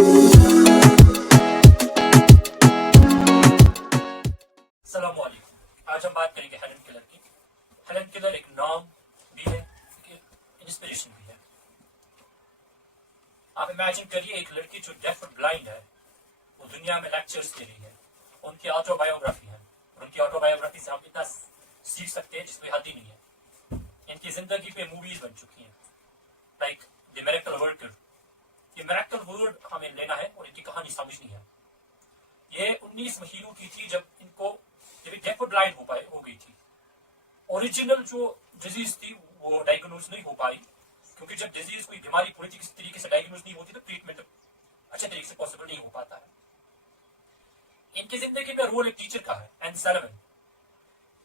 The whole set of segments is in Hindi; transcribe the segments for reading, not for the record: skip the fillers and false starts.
अस्सलामुअलैकुम। आज हम बात करेंगे हेलन केलर की। हेलन केलर एक नाम भी है, एक इंस्पिरेशन भी है। आप इमेजिन करिए एक लड़की जो डेफ और ब्लाइंड है, वो दुनिया में लेक्चर्स दे रही है। उनकी ऑटोबायोग्राफी है, उनकी ऑटोबायोग्राफी से हम इतना सीख सकते हैं जिसमें हद ही नहीं है। इनकी जिंदगी पे मूवीज बन चुकी हैं, लाइक द मिरेकल वर्कर। ये मिरेकल वर्ड हमें लेना है और इनकी कहानी समझनी है। ये 19 महीनों की थी जब इनको डेफ और ब्लाइंड हो गई थी। ओरिजिनल जो डिजीज थी वो डायग्नोज नहीं हो पाई, क्योंकि जब डिजीज कोई बीमारी पूरी तरीके से डायग्नोज नहीं होती तो ट्रीटमेंट अच्छे तरीके से पॉसिबल नहीं हो पाता है। इनकी जिंदगी में रोल एक टीचर का है, एंड सेलेवन।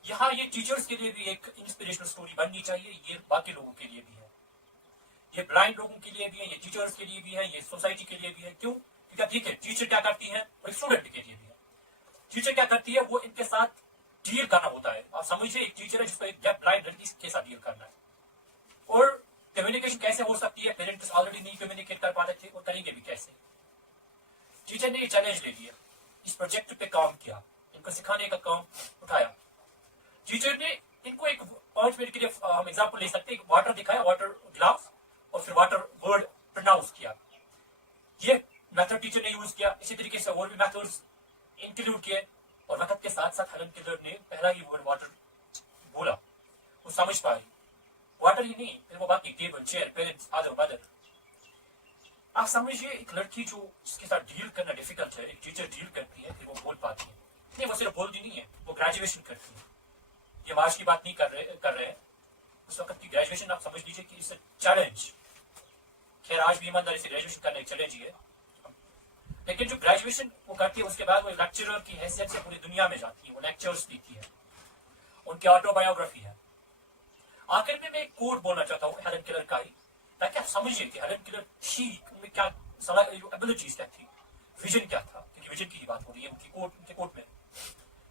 यहाँ ये टीचर्स के लिए भी एक इंस्पिरेशनल स्टोरी बननी चाहिए, ये बाकी लोगों के लिए भी है, ये ब्लाइंड लोगों के लिए भी है, ये टीचर्स के लिए भी है, ये सोसाइटी के लिए भी है। क्यों? क्योंकि ठीक है, टीचर क्या करती है और स्टूडेंट के लिए भी है। टीचर क्या करती है, वो इनके साथ डील करना होता है। आप समझिए एक टीचर है जिसको एक डेफ ब्लाइंड लड़की के साथ डील करना है। और कम्युनिकेशन कैसे हो सकती है? पेरेंट्स ऑलरेडी नहीं कम्युनिकेट कर पाते थे, और करेंगे भी कैसे? टीचर ने ये चैलेंज ले लिया, इस प्रोजेक्ट पे काम किया, इनको सिखाने का काम उठाया। टीचर ने इनको एक 5 मिनट के लिए हम एग्जाम्पल ले सकते हैं, वाटर दिखाया, वाटर गिलास, और फिर वाटर वर्ड प्रोनाउंस किया। ये मेथड टीचर ने यूज किया। इसी तरीके से और भी मेथड्स इंक्लूड किए, और वक्त के साथ साथ हेलन केलर ने पहला ही वर्ड वाटर बोला, वो समझ पाई। वाटर ही नहीं, फिर वो बाकी table, chair, parents, father, mother. आप समझिए एक लड़की जो जिसके साथ डील करना डिफिकल्ट है, एक टीचर डील करती है, फिर वो बोल पाती है। नहीं, वो सिर्फ बोलती नहीं है, वो ग्रेजुएशन करती है। ये मार्च की बात नहीं कर रहे हैं, उस वक्त की ग्रेजुएशन आप समझ लीजिए कि इट्स अ चैलेंज। खैर आज भी ईमानदारी से ग्रेजुएशन करना एक चैलेंज ही है, लेकिन जो ग्रेजुएशन वो करती है उसके बाद वो लेक्चरर की हैसियत से पूरी दुनिया में जाती है, वो लेक्चर्स देती है, उनकी ऑटोबायोग्राफी है। आखिर में मैं एक कोट बोलना चाहता हूँ हेलन केलर का ही, ताकि आप समझिए कि हेलन केलर थी, उनमें क्या एबिलिटीज क्या थी, विजन क्या था, क्योंकि विजन की बात हो रही है उनके कोट में।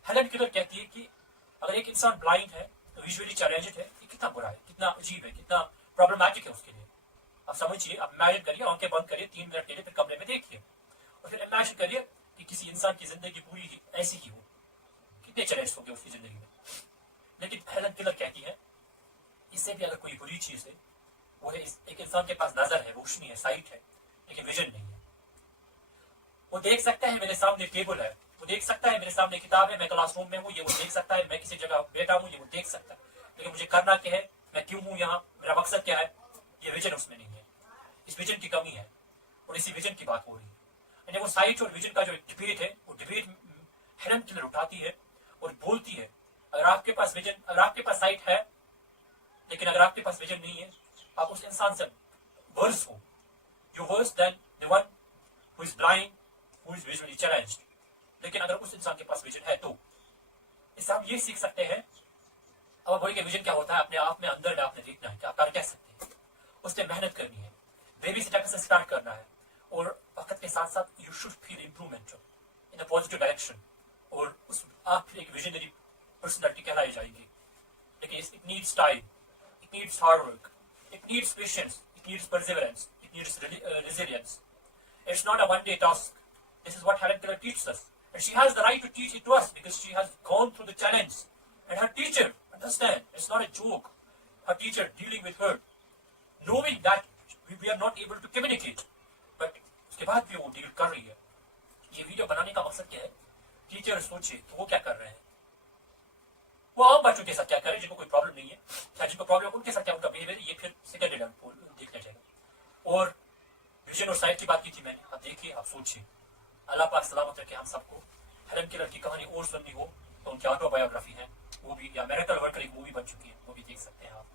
हेलन केलर कहती है कि अगर एक इंसान ब्लाइंड है तो विजुअली चैलेंज्ड है, ये कितना बुरा है, कितना अजीब है, कितना प्रॉब्लमैटिक है उसके लिए। आप समझिए, आप इमेजिन करिए, आंखें बंद करिए 3 मिनट के लिए, फिर कमरे में देखिए, और फिर इमेजिन करिए कि किसी इंसान की जिंदगी पूरी ही ऐसी ही हो, कितने चैलेंज होंगे उसकी जिंदगी में। लेकिन हेलन केलर कहती है इससे भी अगर कोई बुरी चीज है, वो है एक इंसान के पास नजर है, रोशनी है, साइट है, लेकिन विजन नहीं है। वो देख सकता है मेरे सामने टेबल है, वो देख सकता है मेरे सामने किताब है, मैं क्लासरूम में हूँ, ये वो देख सकता है, मैं किसी जगह बैठा हूँ, ये वो देख सकता है, लेकिन मुझे करना क्या है, मैं क्यों हूँ यहाँ, मेरा मकसद क्या है, ये विजन उसमें नहीं है। इस विजन की कमी है, और इसी विजन की बात हो रही है। यानी वो साइट और विजन का जो डिबेट है, वो डिबेट हेलन केलर उठाती है और बोलती है अगर आपके पास विजन, अगर आपके पास साइट है, लेकिन अगर आपके पास विजन नहीं है, आप उस इंसान से वर्स हो, you worse than the one who is blind, who is visually challenged. लेकिन अगर उस इंसान के पास विजन है तो इससे हम ये सीख सकते हैं। अब वही विजन क्या होता है, अपने आप में अंदर आपने देखना है कि आप कर क्या सकते हैं, उससे मेहनत करनी है, बेबी स्टेप से स्टार्ट करना है, और वक्त के साथ साथ you should feel improvement in a positive direction, और उस आप फिर एक विजनरी पर्सनालिटी कहलाई जाएगी। लेकिन it needs time, it needs hard work, it needs patience, it needs perseverance, it needs resilience. It's not a one-day task. This is what Helen Keller teaches us, and she has the right to teach it to us because she has gone through the challenge. And her teacher, understand, it's not a joke. Her teacher dealing with her, knowing that we are not able to communicate, but उसके बाद भी वो डील कर रही है। ये वीडियो बनाने का मकसद क्या है? टीचर सोचे तो वो क्या कर रहे हैं, वो आम बच्चों के साथ क्या कर रहे हैं जिनको कोई प्रॉब्लम नहीं है, या जिनको प्रॉब्लम उनके साथ क्या उनका बिहेवियर, ये फिर सेकेंडरी लेवल देखना चाहिए। और विजन और साइट की बात की थी मैंने, आप देखिए, आप सोचिए। अल्लाह पाक सलामत रखे हम सबको। हेलन केलर की कहानी और सुननी हो तो उनकी ऑटोबायोग्राफी है, वो भी, या मिरेकल वर्कर एक मूवी बन चुकी है, वो भी देख सकते हैं आप।